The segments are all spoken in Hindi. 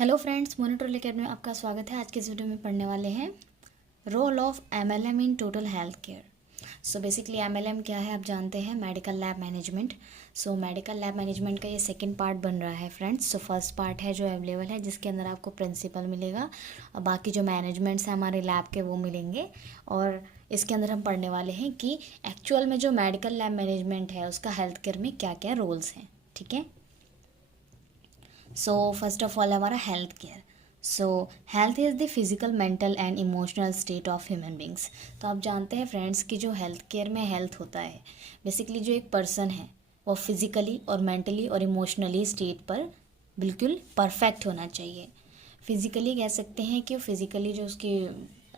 हेलो फ्रेंड्स, मॉनिटर अकेडमी में आपका स्वागत है। आज के इस वीडियो में पढ़ने वाले हैं role of MLM in total health care. So basically MLM क्या है आप जानते हैं, medical lab management. So medical lab management का ये सेकंड पार्ट बन रहा है फ्रेंड्स। सो फर्स्ट पार्ट है जो अवेलेबल है, जिसके अंदर आपको प्रिंसिपल मिलेगा और बाकी जो मैनेजमेंट्स हैं हमारे लैब के वो मिलेंगे। और इसके अंदर हम पढ़ने वाले हैं कि एक्चुअल में जो मेडिकल लैब मैनेजमेंट है उसका हेल्थ केयर में क्या क्या रोल्स हैं। ठीक है, सो फर्स्ट ऑफ ऑल हमारा health care. So health is the physical, mental and emotional state of human beings. तो आप जानते हैं फ्रेंड्स कि जो हेल्थ केयर में हेल्थ होता है, बेसिकली जो एक पर्सन है वो फिजिकली और मेंटली और इमोशनली स्टेट पर बिल्कुल परफेक्ट होना चाहिए। फिजिकली कह सकते हैं कि फिजिकली जो उसकी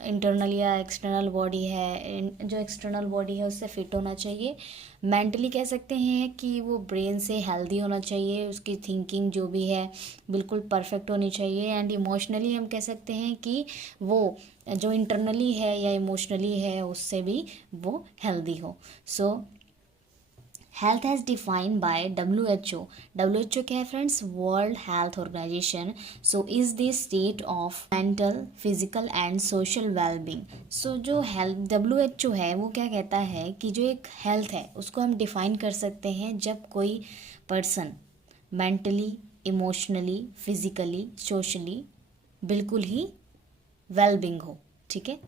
इंटरनल या एक्सटर्नल बॉडी है, जो एक्सटर्नल बॉडी है उससे फिट होना चाहिए। मेंटली कह सकते हैं कि वो ब्रेन से हेल्दी होना चाहिए, उसकी थिंकिंग जो भी है बिल्कुल परफेक्ट होनी चाहिए। एंड इमोशनली हम कह सकते हैं कि वो जो इंटरनली है या इमोशनली है उससे भी वो हेल्दी हो। So health has defined by WHO। WHO क्या है friends? World Health Organization. So is the state of mental, physical and social wellbeing. So जो हेल्थ WHO है वो क्या कहता है कि जो एक हेल्थ है उसको हम डिफाइन कर सकते हैं जब कोई person mentally, emotionally, physically, socially बिल्कुल ही वेलबींग हो। ठीक है,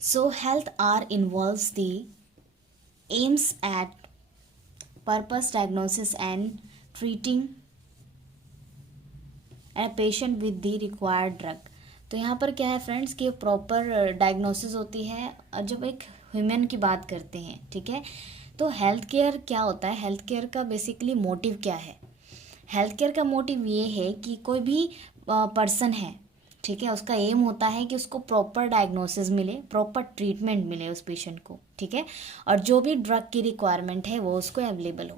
so health are involves the aims at purpose diagnosis and treating a patient with the required drug। तो यहाँ पर क्या है फ्रेंड्स कि प्रॉपर डायग्नोसिस होती है और जब एक ह्यूमन की बात करते हैं। ठीक है, तो हेल्थ केयर क्या होता है, हेल्थ केयर का बेसिकली मोटिव क्या है? हेल्थ केयर का मोटिव ये है कि कोई भी पर्सन है, ठीक है, उसका एम होता है कि उसको प्रॉपर डायग्नोसिस मिले, प्रॉपर ट्रीटमेंट मिले उस पेशेंट को। ठीक है, और जो भी ड्रग की रिक्वायरमेंट है वो उसको अवेलेबल हो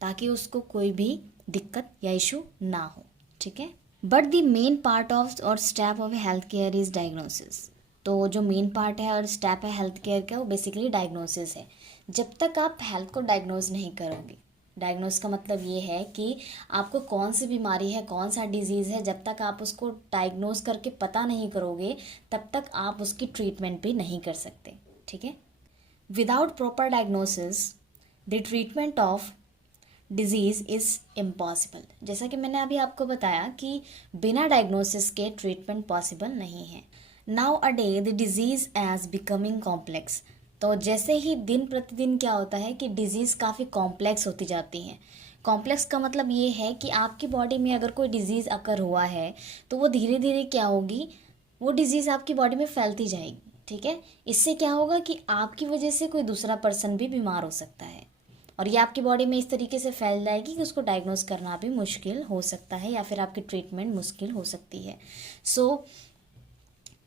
ताकि उसको कोई भी दिक्कत या इशू ना हो। ठीक है, but the main part of और step of health care is diagnosis. तो जो मेन पार्ट है और स्टेप है हेल्थ केयर का वो बेसिकली डायग्नोसिस है। जब तक आप हेल्थ को डायग्नोज नहीं करोगे, डायग्नोस का मतलब ये है कि आपको कौन सी बीमारी है, कौन सा डिजीज़ है, जब तक आप उसको डायग्नोस करके पता नहीं करोगे तब तक आप उसकी ट्रीटमेंट भी नहीं कर सकते। ठीक है, without proper diagnosis the treatment of disease is impossible. जैसा कि मैंने अभी आपको बताया कि बिना डायग्नोसिस के ट्रीटमेंट पॉसिबल नहीं है। Now a day the disease as becoming complex. तो जैसे ही दिन प्रतिदिन क्या होता है कि डिजीज़ काफ़ी कॉम्प्लेक्स होती जाती हैं। कॉम्प्लेक्स का मतलब ये है कि आपकी बॉडी में अगर कोई डिजीज़ अकर हुआ है तो वो धीरे धीरे क्या होगी, वो डिजीज़ आपकी बॉडी में फैलती जाएगी। ठीक है, इससे क्या होगा कि आपकी वजह से कोई दूसरा पर्सन भी बीमार हो सकता है और ये आपकी बॉडी में इस तरीके से फैल जाएगी कि उसको डायग्नोस करना भी मुश्किल हो सकता है या फिर आपकी ट्रीटमेंट मुश्किल हो सकती है। सो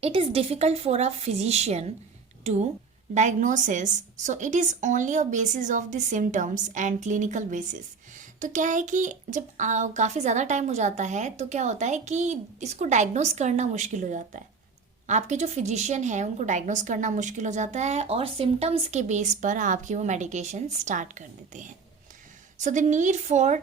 it is difficult for a physician to diagnosis, so it is only a basis of the symptoms and clinical basis। तो क्या है कि जब काफ़ी ज़्यादा टाइम हो जाता है तो क्या होता है कि इसको डायग्नोस करना मुश्किल हो जाता है। आपके जो फिजिशियन हैं उनको डायग्नोस करना मुश्किल हो जाता है और सिम्टम्स के बेस पर आपकी वो मेडिकेशन स्टार्ट कर देते हैं। So the need for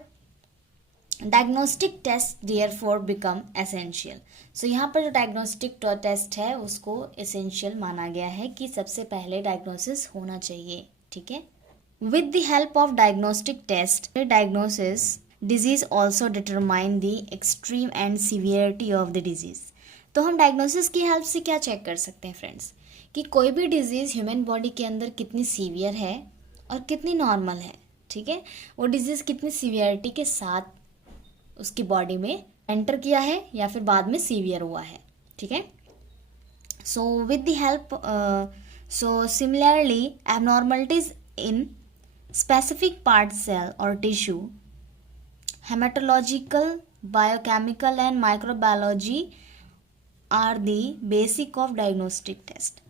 diagnostic test therefore become essential. So यहाँ पर जो डायग्नोस्टिक टेस्ट है उसको एसेंशियल माना गया है कि सबसे पहले डायग्नोसिस होना चाहिए। ठीक है, with the help of diagnostic test diagnosis disease also determine the extreme and severity of the disease. तो हम डायग्नोसिस की हेल्प से क्या चेक कर सकते हैं फ्रेंड्स कि कोई भी डिजीज़ ह्यूमन बॉडी के अंदर कितनी सीवियर है और कितनी नॉर्मल है। ठीक है, वो डिजीज़ कितनी सीवियरिटी के साथ उसकी बॉडी में एंटर किया है या फिर बाद में सीवियर हुआ है। ठीक है, so with the help so similarly abnormalities in specific part cell और tissue, haematological, biochemical and microbiology are the basic of diagnostic test.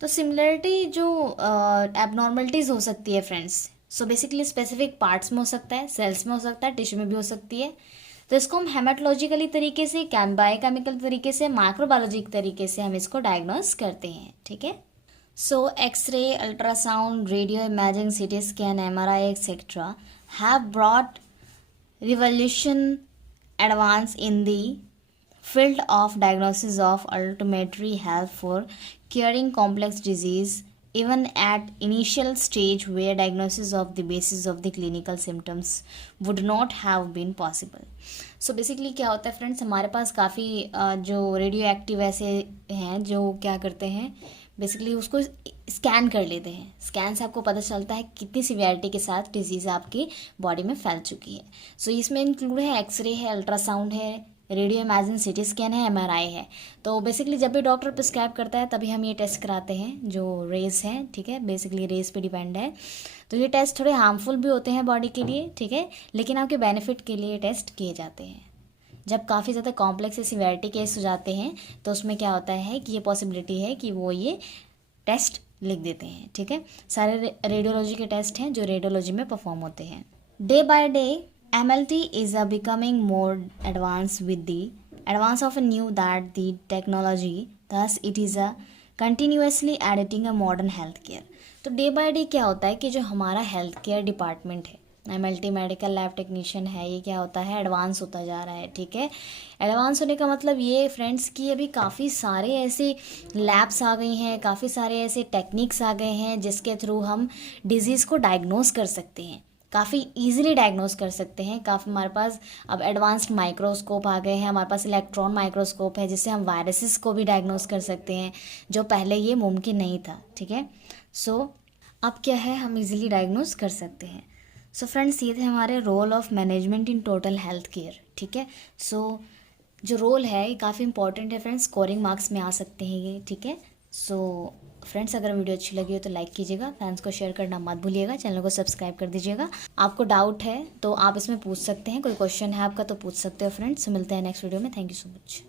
तो सिमिलरिटी जो एबनॉर्मलिटीज़ हो सकती है friends, so basically specific parts में हो सकता है, सेल्स में हो सकता है, टिश्यू में भी हो सकती है। तो इसको हम हेमाटोलॉजिकली तरीके से, बायोकेमिकल तरीके से, माइक्रोबायोलॉजिक तरीके से हम इसको डायग्नोस करते हैं। ठीक है, so x-ray, ultrasound, radio imaging, CT scan, MRI etcetera have brought revolution advance in the field of diagnosis of ultimately help for curing complex disease even at initial stage where diagnosis of the basis of the clinical symptoms would not have been possible. So basically क्या होता है फ्रेंड्स, हमारे पास काफ़ी जो रेडियो एक्टिव ऐसे हैं जो क्या करते हैं, बेसिकली उसको स्कैन कर लेते हैं. स्कैन से आपको पता चलता है कितनी सिवियरिटी के साथ डिजीज़ आपकी बॉडी में फैल चुकी है. सो इसमें इंक्लूड है एक्सरे है, अल्ट्रासाउंड है, रेडियो इमेजिन, सीटी स्कैन है, एमआरआई है. तो बेसिकली जब भी डॉक्टर प्रिस्क्राइब करता है तभी हम ये टेस्ट कराते हैं जो रेस हैं, ठीक है, बेसिकली रेस पे डिपेंड है. तो ये टेस्ट थोड़े हार्मफुल भी होते हैं बॉडी के लिए, ठीक है, लेकिन आपके बेनिफिट के लिए टेस्ट किए जाते हैं. जब काफ़ी ज़्यादा कॉम्प्लेक्स या सिवियरिटी केस हो जाते हैं तो उसमें क्या होता है कि ये पॉसिबिलिटी है कि वो ये टेस्ट लिख देते हैं, ठीक है. सारे रेडियोलॉजी के टेस्ट हैं जो रेडियोलॉजी में परफॉर्म होते हैं. Day by day MLT is becoming more advanced with the advance of a new that the technology, thus it is continuously adding a modern healthcare. तो डे बाय डे क्या होता है कि जो हमारा हेल्थ केयर डिपार्टमेंट है, MLT मेडिकल लैब टेक्नीशियन है, ये क्या होता है, एडवांस होता जा रहा है, ठीक है. एडवांस होने का मतलब ये फ्रेंड्स कि अभी काफ़ी सारे ऐसे लैब्स आ गई हैं, काफ़ी सारे ऐसे टेक्निक्स आ गए हैं जिसके थ्रू हम डिजीज़ को डायग्नोस कर सकते हैं, काफ़ी इजीली डायग्नोस कर सकते हैं. काफ़ी हमारे पास अब एडवांस्ड माइक्रोस्कोप आ गए हैं, हमारे पास इलेक्ट्रॉन माइक्रोस्कोप है जिससे हम वायरसेस को भी डायग्नोस कर सकते हैं, जो पहले ये मुमकिन नहीं था, ठीक है. सो अब क्या है, हम इजीली डायग्नोस कर सकते हैं. सो फ्रेंड्स, ये थे हमारे role of management in total health care, ठीक है. सो जो रोल है ये काफ़ी इंपॉर्टेंट है फ्रेंड्स, स्कोरिंग मार्क्स में आ सकते हैं ये, ठीक है. सो फ्रेंड्स, अगर वीडियो अच्छी लगी हो तो लाइक कीजिएगा, फ्रेंड्स को शेयर करना मत भूलिएगा, चैनल को सब्सक्राइब कर दीजिएगा. आपको डाउट है तो आप इसमें पूछ सकते हैं, कोई क्वेश्चन है आपका तो पूछ सकते हो फ्रेंड्स. मिलते हैं नेक्स्ट वीडियो में. Thank you so much.